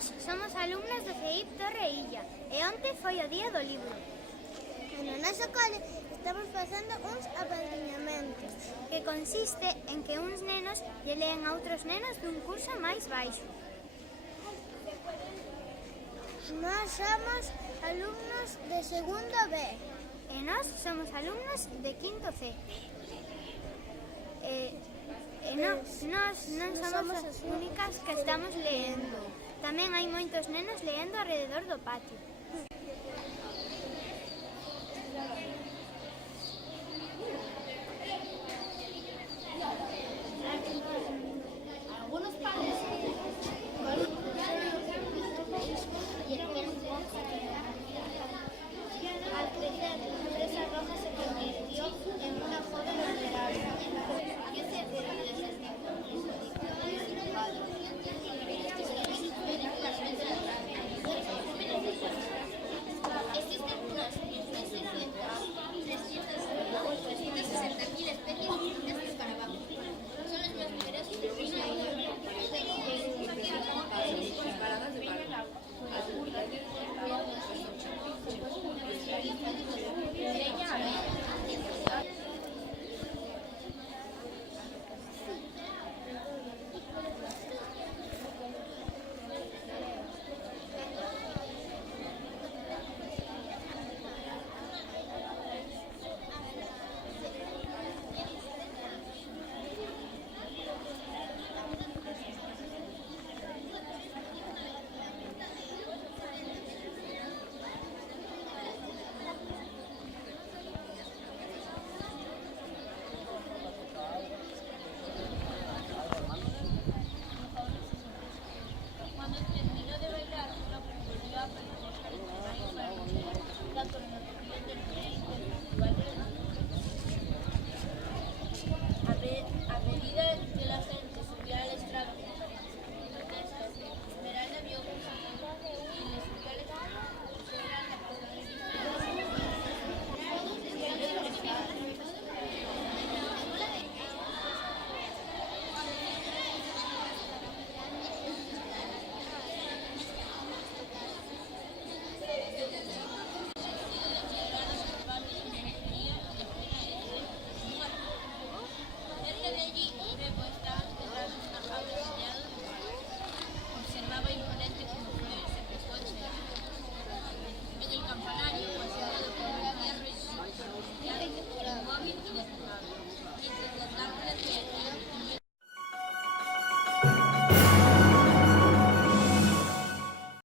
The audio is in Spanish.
Nós somos alumnos do CEIP Torre Illa e onte foi o día do libro. E no noso cole estamos facendo uns apadriñamentos Que consiste en que uns nenos lle leen a outros nenos dun curso máis baixo. Nós somos alumnos de segundo B. E nós somos alumnos de quinto C. Nós non somos as únicas que estamos leendo. Tamén hai moitos nenos leendo alrededor do patio.